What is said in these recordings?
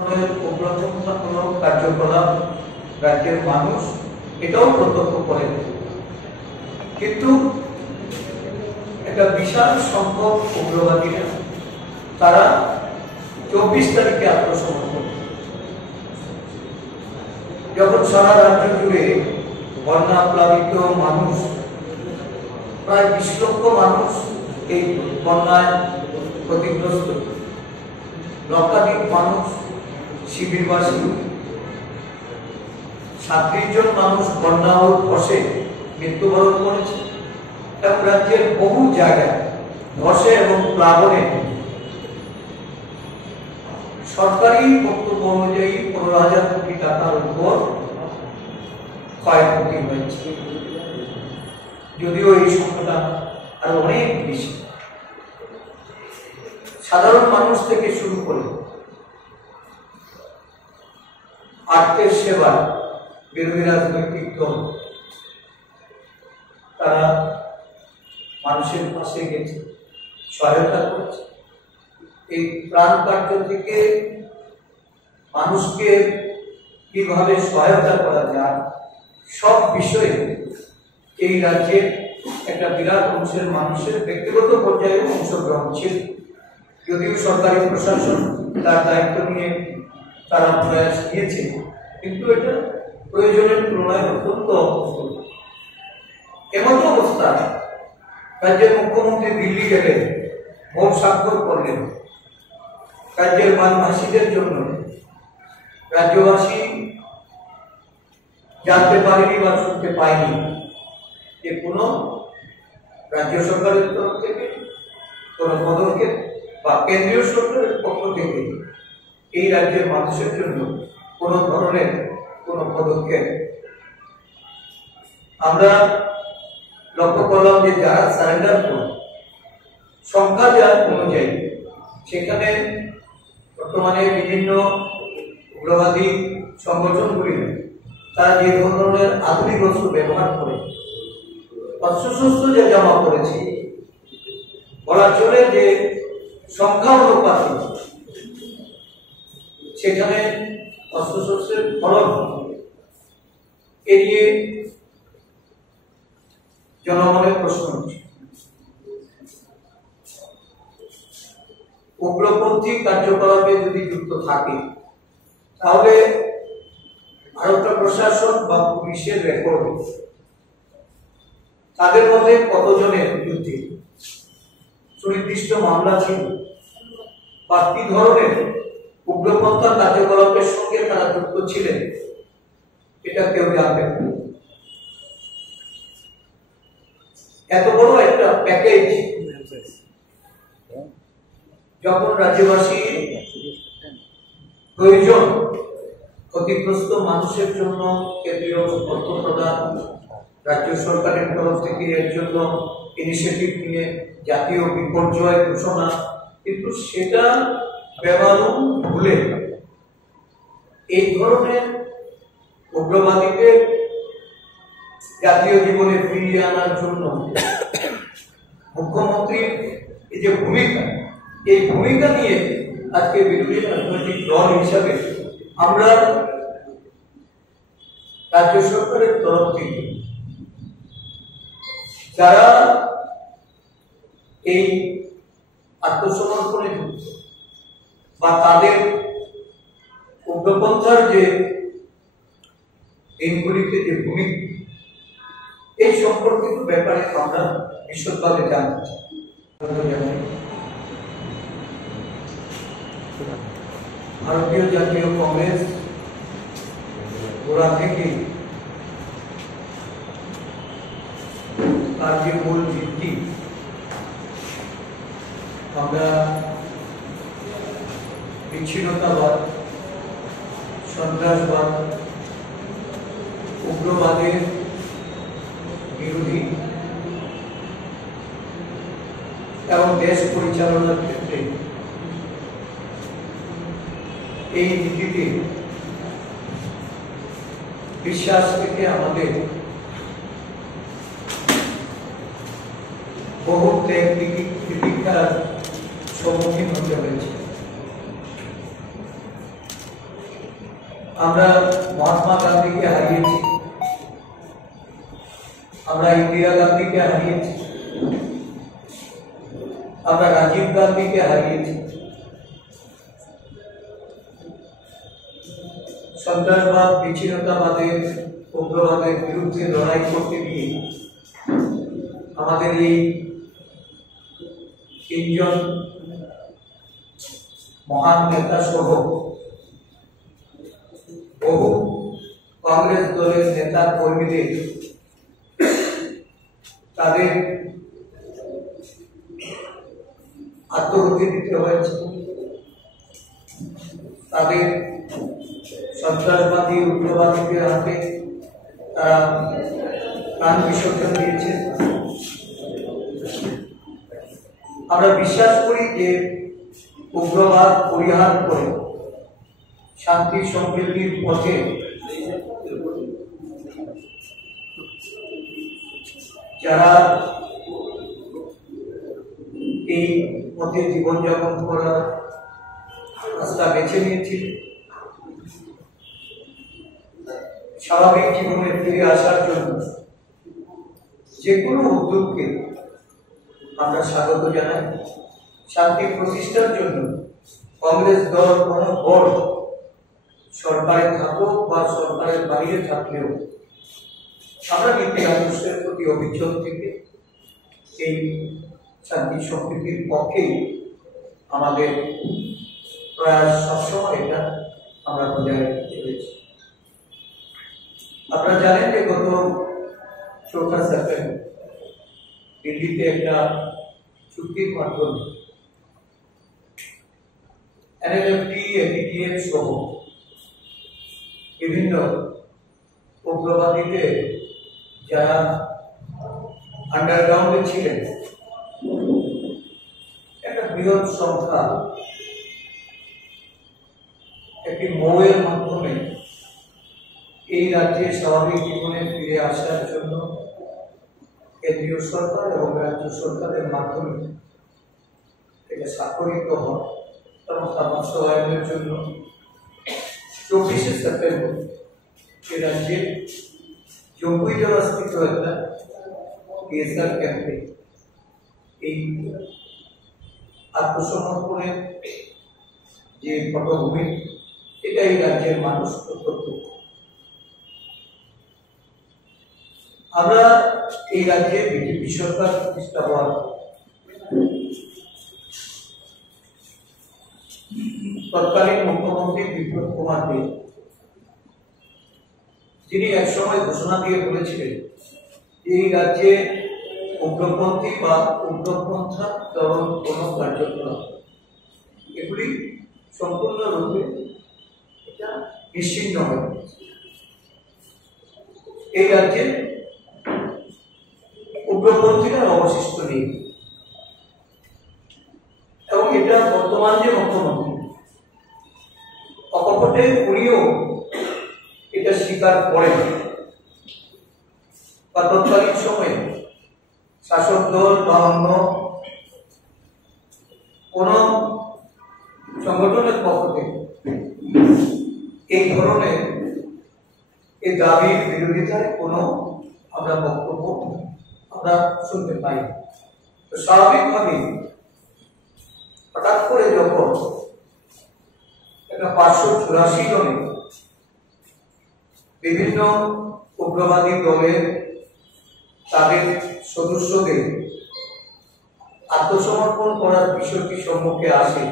উপলব্ধতামূলক কার্যকলাপ রাজ্যের মানুষ এটাও প্রত্যক্ষ করে, কিন্তু একটা বিশাল সংখ্যক উগ্রবাদীরা তারা 24 তারিখে আত্মসমর্পণ, যখন সারা রাজ্য জুড়ে বন্যা প্লাবিত মানুষ, প্রায় 20 লক্ষ মানুষ এই বন্যায় ক্ষতিগ্রস্ত, লক্ষাধিক মানুষ শিবিরবাসী, 37 জন মানুষ বন্যা ও ধসে মৃত্যুবরণ করেছে এবং রাজ্যের বহু জায়গায় ধসে এবং প্লাবনে সরকারি বক্তব্য অনুযায়ী 15,000 কোটি টাকার উপর ক্ষয়ক্ষতি হয়েছে, যদিও এই সংখ্যাটা আরো অনেক বেশি। সাধারণ মানুষ থেকে শুরু করে আর্থের সেবা, বিরোধী রাজনৈতিক দল তারা মানুষের পাশে গেছে, সহায়তা করেছে। এই প্রাণ কার্য থেকে মানুষকে কিভাবে সহায়তা করা যায় সব বিষয়ে এই রাজ্যের একটা বিরাট অংশের মানুষের ব্যক্তিগত পর্যায়ে অংশগ্রহণ ছিল। যদিও সরকারি প্রশাসন তার দায়িত্ব নিয়ে তারা প্রয়াস নিয়েছে, কিন্তু এটা প্রয়োজনের তুলনায় অত্যন্ত এমন অবস্থায় রাজ্যের মুখ্যমন্ত্রী দিল্লি গেলেন, ভোট স্বাক্ষর করলেন। রাজ্যের বানভাসীদের জন্য রাজ্যবাসী জানতে পারেনি বা শুনতে পায়নি যে কোনো রাজ্য সরকারের তরফ থেকে কোনো পদক্ষেপ বা কেন্দ্রীয় সরকারের পক্ষ থেকে এই রাজ্যের মানুষের জন্য কোনো ধরনের কোনো পদক্ষেপ। আমরা লক্ষ্য করলাম যে যারা সারেন্ডার করল সংখ্যা যার অনুযায়ী, সেখানে বর্তমানে বিভিন্ন উগ্রবাদী সংগঠনগুলি তারা যে ধরনের আধুনিক অস্ত্র ব্যবহার করে অস্ত্রশস্ত্র যে জমা করেছে, বলা চলে যে সংখ্যা অনুপাতে সেখানে অস্ত্রশস্ত্রের ফলন এড়িয়ে জনগণের প্রশ্ন হচ্ছে। উগ্রপন্থী কার্যকলাপে যদি যুক্ত থাকে তাহলে ভারতীয় প্রশাসন বা পুলিশের রেকর্ড তাদের মধ্যে কতজনের বিরুদ্ধে সুনির্দিষ্ট মামলা ছিল বা কি ধরনের উগ্রপন্থা কার্যকলাপের সঙ্গে তারা যুক্ত ছিলেন, এটা কেউ জানবে না। এত বড় একটা প্যাকেজ যখন রাজ্যবাসী প্রয়োজন, ক্ষতিগ্রস্ত মানুষের জন্য কেন্দ্রীয় অর্থ প্রদান, রাজ্য সরকারের তরফ থেকে এর জন্য ইনিশিয়েটিভ নিয়ে জাতীয় বিপর্যয় ঘোষণা, কিন্তু সেটা ব্যবহার ভুলে এই ধরনের উগ্রবাদীদের জাতীয় জীবনে ফিরিয়ে আনার জন্য মুখ্যমন্ত্রীর এই যে ভূমিকা, এই ভূমিকা নিয়ে আজকে বিরোধী রাজনৈতিক দল হিসাবে আমরা রাজ্য সরকারের তরফ থেকে যারা এই আত্মসমর্পণে যুক্ত বা তাদের উগ্রপন্থার যে দিনগুলিতে যে ভূমিকা, এই সম্পর্কিত ব্যাপারে আমরা বিশদভাবে জানতে চাই। ভারতীয় জাতীয় কংগ্রেস গোড়া থেকে তার যে মূল ভিত্তি, আমরা বিচ্ছিন্নতাবাদ, সন্ত্রাসবাদ, উগ্রবাদের বিরোধী এবং দেশ পরিচালনার ক্ষেত্রে এই নীতিতে বিশ্বাস থেকে আমাদের বহু ত্যাগ প্রতীক্ষার সম্মুখীন হতে হয়েছে। আমরা মহাত্মা গান্ধীকে হারিয়েছি, আমরা ইন্দিরা গান্ধীকে হারিয়েছি, আমরা রাজীব গান্ধীকে হারিয়েছি। সন্ত্রাসবাদ, বিচ্ছিন্নতাবাদের, উগ্রবাদের বিরুদ্ধে লড়াই করতে গিয়ে আমাদের এই তিনজন মহান নেতা সহ বহু কংগ্রেস দলের নেতা কর্মীদের তাদের আত্মহত্যা দিতে হয়েছে, তাদের সন্ত্রাসবাদী উগ্রবাদীদের হাতে তারা প্রাণ বিসর্জন দিয়েছে। আমরা বিশ্বাস করি যে উগ্রবাদ পরিহার করে শান্তি সমৃদ্ধির পথে যারা এই পথে জীবনযাপন করার রাস্তা বেছে নিয়েছিল, স্বাভাবিক জীবনে ফিরে আসার জন্য যে কোনো উদ্যোগকে আমরা স্বাগত জানাই। শান্তি প্রতিষ্ঠার জন্য কংগ্রেস দল কোনো বোর্ড সরকারে থাকুক বা সরকারের বাইরে থাকলেও আমরা নীতি আদর্শের প্রতি অবিচল থেকে এই শান্তি সম্প্রীতির পক্ষেই আমাদের প্রয়াস সবসময় এটা আমরা বজায় চলেছি। আপনারা জানেন যে গত 4 সেপ্টেম্বর দিল্লিতে একটা চুক্তির মাধ্যমে NLFT, ATTF সহ বিভিন্ন উগ্রবাদীদের যারা আন্ডারগ্রাউন্ডে ছিলেন একটা বৃহৎ সংখ্যা একটি মৌয়ের মাধ্যমে এই রাজ্যে স্বাভাবিক জীবনে ফিরে আসার জন্য কেন্দ্রীয় সরকার এবং রাজ্য সরকারের মাধ্যমে এটা স্বাক্ষরিত হয় এবং তার বাস্তবায়নের জন্য 24 সেপ্টেম্বর এই রাজ্যে জম্বুইজলা স্থিত একটা PSR ক্যাম্পে এই আত্মসমর্পণের যে পটভূমি এটা এই রাজ্যের মানুষ প্রত্যক্ষ। আমরা এই রাজ্যে বিজেপি সরকার প্রতিষ্ঠা হওয়ার তৎকালীন মুখ্যমন্ত্রী বিপ্লব কুমার দেব, যিনি একসময় ঘোষণা দিয়ে বলেছিলেন এই রাজ্যে উগ্রপন্থী বা উগ্রপন্থা তখন কোনো কার্যক্রম এগুলি সম্পূর্ণরূপে এটা নিশ্চিহ্ন হয়ে এই রাজ্যে উগ্রপন্থীরা অবশিষ্ট নেই এবং এটা বর্তমান যে মুখ্যমন্ত্রী অকপটে উনিও এটা স্বীকার করেন বা তৎকালীন সময়ে শাসক দল বা অন্য কোন সংগঠনের পক্ষ থেকে এই ধরনের এই দাবির বিরোধিতায় কোনো আমরা বক্তব্য আমরা শুনতে পাই। তো স্বাভাবিকভাবে হঠাৎ করে যখন একটা 584 জনে বিভিন্ন উগ্রবাদী দলের তাদের সদস্যদের আত্মসমর্পণ করার বিষয়টি সম্মুখে আসে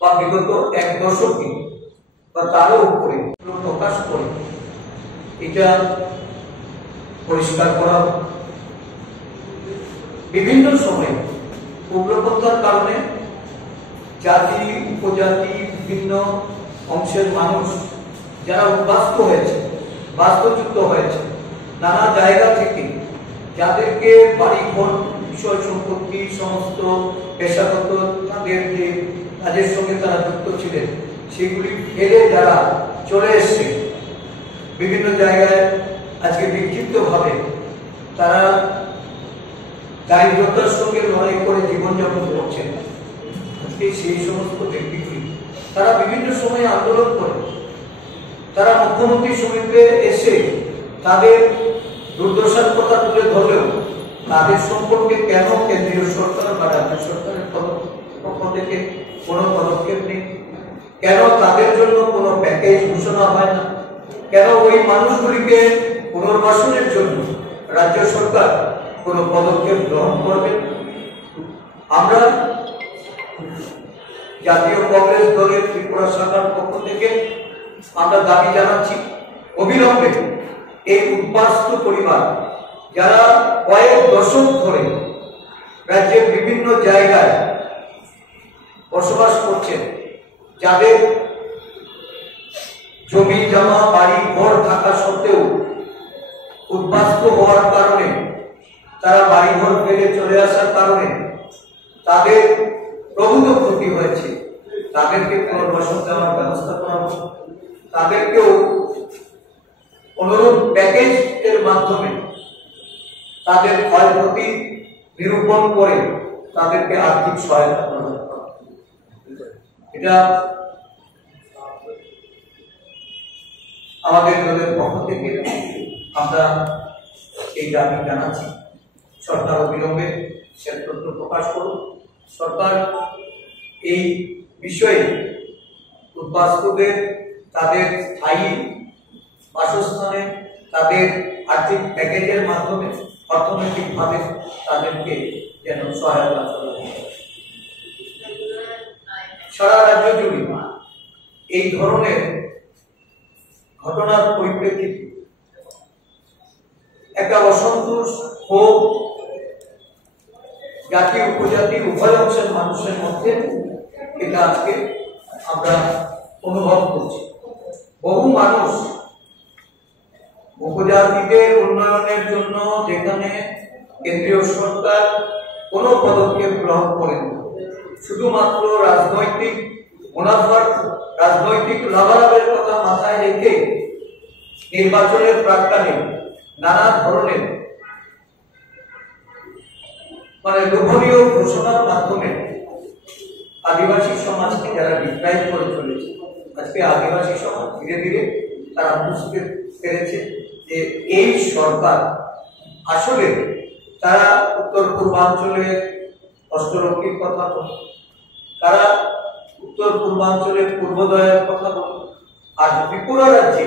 বা বিগত 1 দশকে বা তারও উপরে প্রকাশ করে এটা পরিষ্কার করা বিভিন্ন সময়ে উগ্রপন্থার কারণে জাতি উপজাতি বিভিন্ন অংশের মানুষ যারা উদ্বাস্ত হয়েছে, বাস্তুচ্যুত হয়েছে, নানা জায়গা থেকে যাদেরকে বাড়িঘর বিষয় সম্পত্তি সমস্ত পেশাগত তাদের যে কাজের সঙ্গে তারা যুক্ত ছিলেন সেগুলি ফেলে যারা চলে এসছে বিভিন্ন জায়গায় আজকে বিক্ষিপ্তভাবে তারা দারিদ্রতার সঙ্গে লড়াই করে জীবনযাপন করছেন। সেই সমস্ত ব্যক্তিগুলি তারা বিভিন্ন সময়ে আন্দোলন করে তারা মুখ্যমন্ত্রী সমীপে এসে তাদের দুর্দশার কথা তুলে ধরলেও তাদের সম্পর্কে কেন কেন্দ্রীয় সরকার বা রাজ্য সরকারের পক্ষ থেকে কোনো পদক্ষেপ নেই? কেন তাদের জন্য কোনো প্যাকেজ ঘোষণা হয় না? কেন ওই মানুষগুলিকে পুনর্বাসনের জন্য রাজ্য সরকার কোনো পদক্ষেপ গ্রহণ করবে? আমরা জাতীয় কংগ্রেস দলের ত্রিপুরা শাখার পক্ষ থেকে আমরা দাবি জানাচ্ছি অবিলম্বে এই উদ্বাস্তু পরিবার যারা কয়েক দশক ধরে রাজ্যের বিভিন্ন জায়গায় বসবাস করছেন, যাদের জমি জমা বাড়ি ঘর থাকা সত্ত্বেও উদ্বাস্তু হওয়ার কারণে, তারা বাড়ি ঘর ফেলে চলে আসার কারণে তাদের প্রভূত ক্ষতি হয়েছে, তাদেরকে পুনর্বাসন দেওয়ার ব্যবস্থা করা হোক। তাদেরকেও অনুরূপ প্যাকেজ এর মাধ্যমে তাদের ক্ষয়ক্ষতি নিরূপণ করে তাদেরকে আর্থিক সহায়তা প্রদান করা। এটা আমাদের দলের পক্ষ থেকে আমরা এই দাবি জানাচ্ছি। সরকার অবিলম্বে শ্বেতপত্র প্রকাশ করুন। সরকার এই বিষয়ে উদ্বাস্তুদের তাদের স্থায়ী বাসস্থানে তাদের আর্থিক প্যাকেজের মাধ্যমে অর্থনৈতিকভাবে তাদেরকে যেন সহায়তা করা হয়। সারা রাজ্য জুড়ে এই ধরনের ঘটনার পরিপ্রেক্ষিতে একটা অসন্তোষ, ক্ষোভ জাতি উপজাতি উভয় অংশের মানুষের মধ্যে এটা আজকে আমরা অনুভব করছি। বহু মানুষ উপজাতিদের উন্নয়নের জন্য যেখানে কেন্দ্রীয় সরকার কোনো পদক্ষেপ গ্রহণ করেন, শুধুমাত্র রাজনৈতিক মুনাফার, রাজনৈতিক লাভালাভের কথা মাথায় রেখে নির্বাচনের প্রাক্কালে নানা ধরনের লোভনীয় ঘোষণার মাধ্যমে আদিবাসী সমাজকে যারা বিক্রয় করে চলেছে, আজকে আদিবাসী সমাজ ধীরে ধীরে তারা বুঝতে পেরেছে যে এই সরকার আসলে তারা উত্তর পূর্বাঞ্চলের অষ্টলক্ষ্মীর কথা বলে, তারা উত্তর পূর্বাঞ্চলের পূর্বোদয়ের কথা বলে, আর ত্রিপুরা রাজ্যে